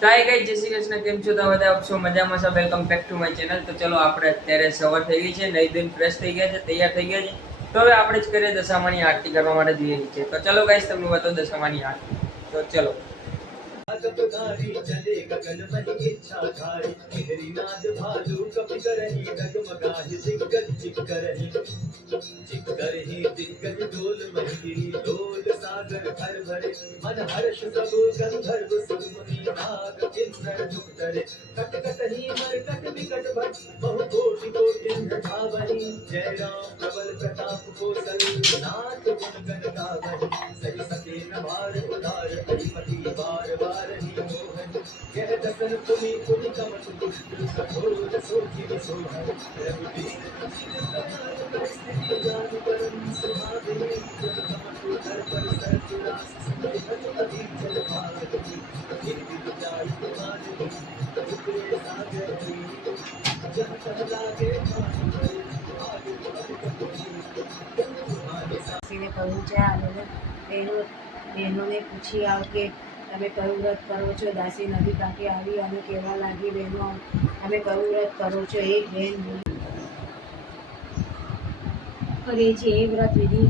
Hi guys, જય શ્રી કૃષ્ણ. કેમ છો તમે બધા? આપ છો મજામાં છો? Welcome back to my channel. તો ચલો, આપણે અત્યારે સવાર થઈ ગઈ છે, નહીં ધોઈને ફ્રેશ થઈ ગયા છે, તૈયાર થઈ ગયા છે. તો હવે આપણે જ કરીએ દશામાની આરતી કરવા માટે જઈએ છીએ. તો ચલો ગાઈસ, તમને બતાવો દશામાની આરતી. તો ચલો. चले गगन मही इच्छाधारी मेरी नाद भालू कपि करही डगमगाहि दिग्गज चिक्करही दिग्गज डोल महिगिरी डोल सागर हर भरे मन हर्ष सब गंधर्व सुरमुनि नाग किन्नर जुगतरे कट कटही मरकट विकट भट बहु कोटि कोटि धावही जय राम प्रबल प्रताप कौशल नाथ गुण गण गावही सही सके न भार उदार अधिपति बार बार ही मोहन यह दसन पुनि पुनि कमल दुष्ट कठोर सोखि विसोहन रघुवीर जान परम सुहागिनी जन कमल धर पर सरजुरास सुमहत अधिक जल भागनी गिरगिर जाई कुमारनी उपरे सागर की जह तह लागे मान करे आगे बढ़ कबूली ने कहूँ છે બહેનોને પૂછી આવ કે તમે કયું વ્રત કરો છો. દાસી નદી કાંઠે આવી અને કહેવા લાગી, બહેનો તમે કયું વ્રત કરો છો? એક બહેન કરે છે, એ વ્રત વિધિ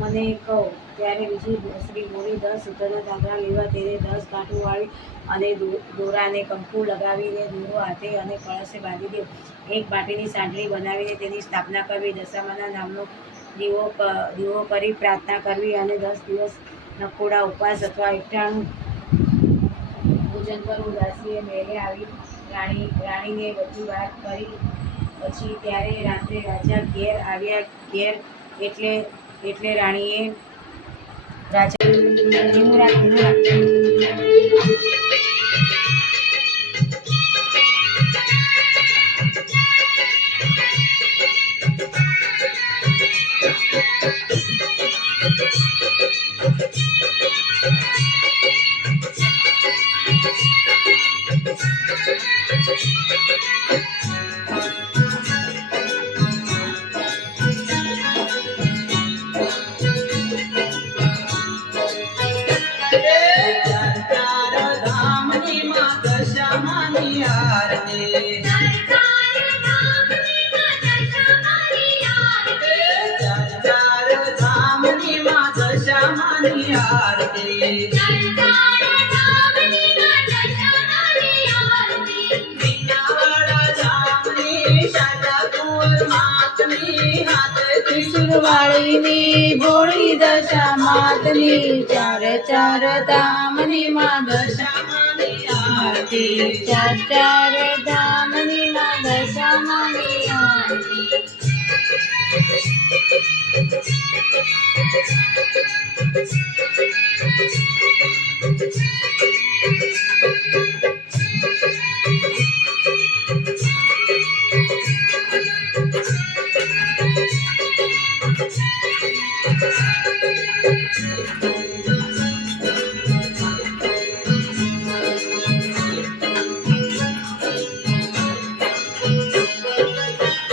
મને કહો. ત્યારે બીજી સ્ત્રી બોલી, 10 સૂતરના દાદરા લેવા, તેને 10 કાંઠું વાળી અને દોરાને કંકુ લગાવીને દોરો હાથે અને કળશે બાંધી દે. એક માટીની સાંડળી બનાવીને તેની સ્થાપના કરવી, દશામાના નામનો દીવો કરી પ્રાર્થના કરવી અને 10 દિવસ નકોડા ઉપવાસ અથવા એકટાણું ભોજન કરવું. દાસીએ મહેલે આવી રાણીને બધી વાત કરી. પછી ત્યારે રાત્રે રાજા ઘેર આવ્યા. ઘેર એટલે રાણીએ રાજા ધીમું રાખ. વાળીની ભોળી દશા માતની, ચાર ચાર ધામની માં દશામાની આરતી, ચાર ચાર ધામની માં દશામાની આરતી.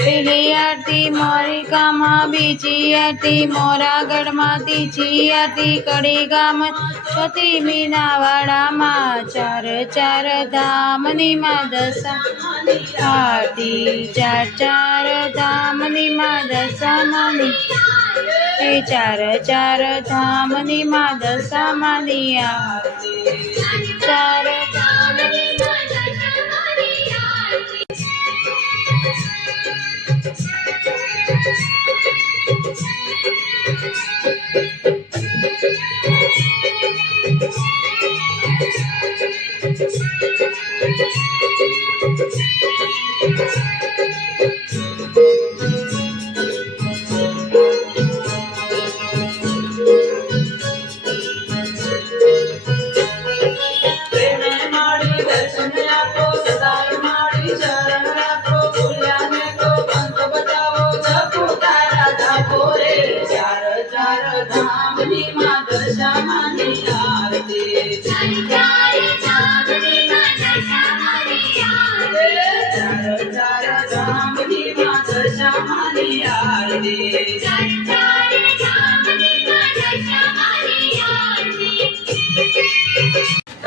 પહેલી આરતી મોરી ગામમાં, બીજી આરતી મોરાગઢમાં, ત્રીજી આરતી કડી ગામ, ચોથી મીનાવાડામાં, ચાર ચાર ધામની માં દશામાની આરતી, ચાર ચાર ધામની માં દશામાની, ચાર ચાર ધામની માં દશામાની આરતી, ચાર ધામની માં દશામાની આરતી.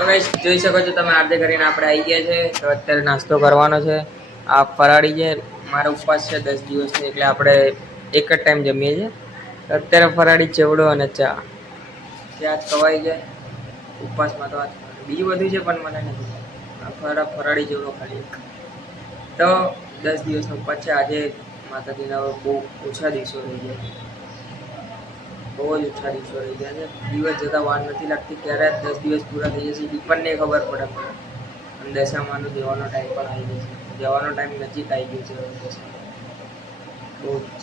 ગાઈસ જોઈ શકો છો તમે આરતી કરીને આપણે આવી ગયા છે. તો અત્યારે નાસ્તો કરવાનો છે. આ ફરાળી છે. મારો ઉપવાસ છે 10 દિવસથી, એટલે આપણે એક જ ટાઈમ જમીએ છીએ. અત્યારે ફરાળી ચેવડો અને ચા ત્યાં જ ખવાઈ જાય. ઉપવાસમાં તો બીજું બધું છે પણ મને નથી. ફરાળી ચેવડો ખાલી. તો 10 દિવસનો ઉપવાસ છે. આજે માતાજીના બહુ ઓછા દિવસો રહી ગયા છે. બહુ જ ઓછા દિવસો રહી ગયા છે. દિવસ જતાં વાર નથી લાગતી. ક્યારે 10 દિવસ પૂરા થઈ જશે એ પણ નહીં ખબર પડે. અને દશામાનો જવાનો ટાઈમ પણ આવી જશે. જવાનો ટાઈમ નજીક આવી ગયો છે દશામાં. બહુ જ.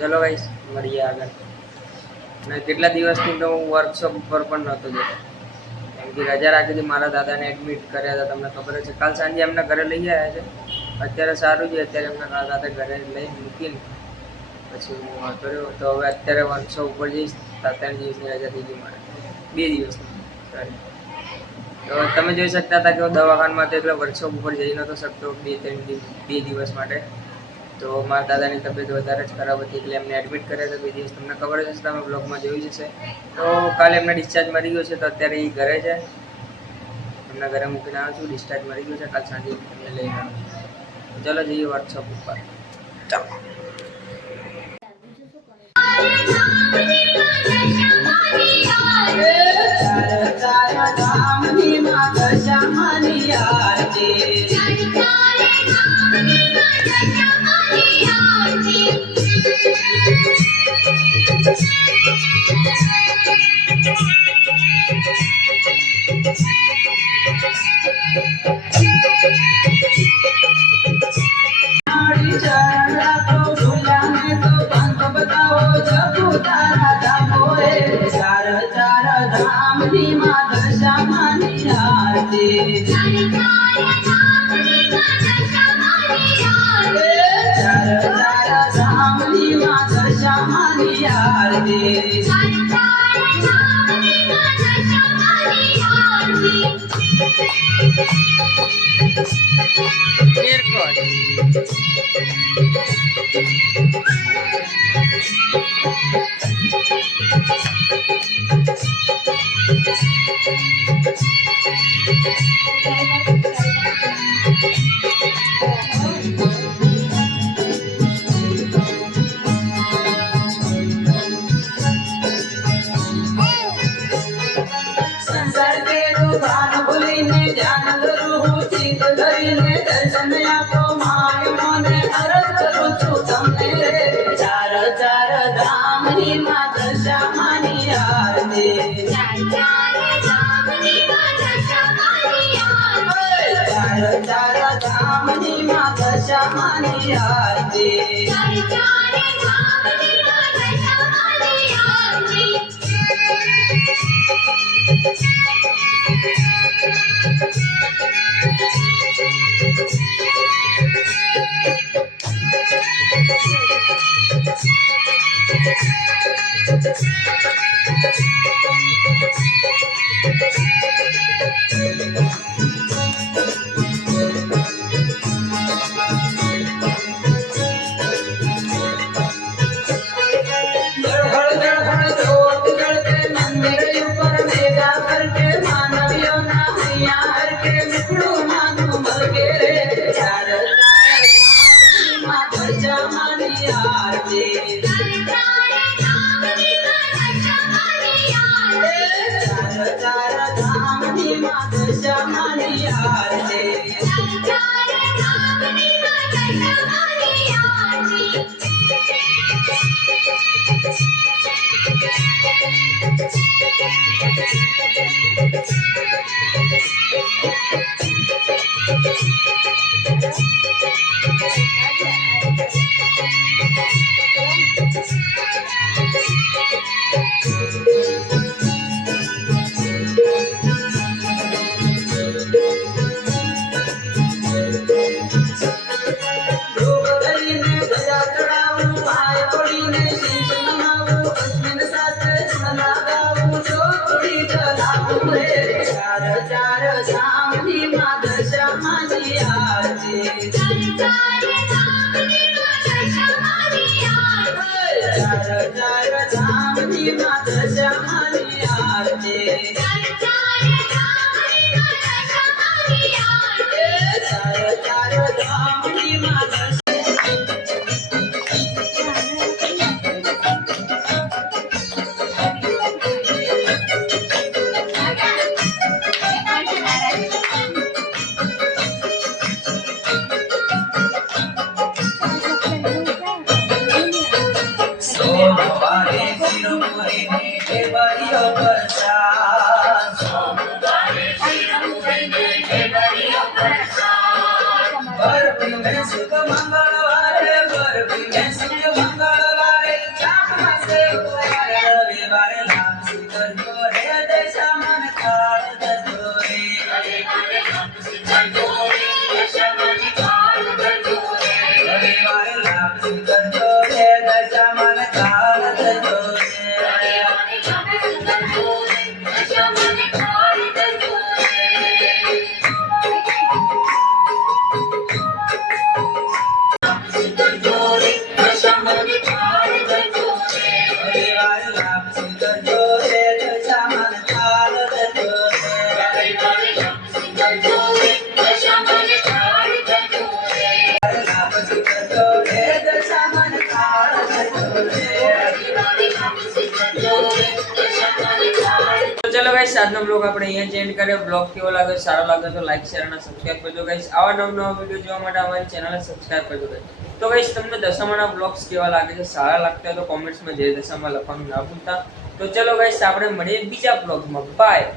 ચલો ગાઈસ મળીએ આગળ. અને કેટલા દિવસથી તો હું વર્કશોપ ઉપર પણ નહોતો જતો, કેમ કે રજા રાખી હતી. મારા દાદાને એડમિટ કર્યા હતા, તમને ખબર છે. કાલ સાંજે એમના ઘરે લઈ આવ્યા છે. અત્યારે સારું છે. અત્યારે એમના દાદા ઘરે લઈ મૂકીને પછી હું વાંધો રહ્યો. તો હવે અત્યારે વર્કશોપ ઉપર જઈશ. 3 દિવસની રજા થઈ ગઈ મારે, 2 દિવસની સોરી. તો તમે જોઈ શકતા હતા કે હું દવાખાનામાં હતો, એટલે વર્કશોપ ઉપર જઈ નહોતો શકતો 2 દિવસ માટે. તો મારા દાદાની તબિયત વધારે જ ખરાબ હતી, એટલે એમને એડમિટ કર્યા હતા 2 દિવસ. તમને ખબર જ હશે, તમે બ્લોગમાં જોયું જશે. તો કાલે એમને ડિસ્ચાર્જ મળી ગયો છે. તો અત્યારે એ ઘરે છે. એમના ઘરે મૂકીને આવ્યો છું. ડિસ્ચાર્જ મળી ગયો છે. કાલ સાંજે એમને લઈને આવ્યો છું. ચલો જઈએ વર્કશોપ ઉપર. ચાલો. ચાર ધામની માત શ્યામાની આરતી ગાઈસ આજનો બ્લોગ આપણે અહીંયા જ એન્ડ કર્યો. બ્લોગ કેવો લાગ્યો, સારો લાગ્યો તો લાઈક શેર અને સબસ્ક્રાઇબ કરજો ગાઈસ. આવા નવા વિડીયો જોવા માટે અમારી ચેનલને સબસ્ક્રાઇબ કરજો ગાઈસ. તો ગાઈસ તમને દશામાના બ્લોગ્સ કેવા લાગે છે, સારા લાગતા હોય તો કોમેન્ટ્સમાં જય દશામાં લખવાનું ના ભૂલતા. તો ચલો ગાઈસ આપણે મળીએ બીજા બ્લોગમાં. બાય.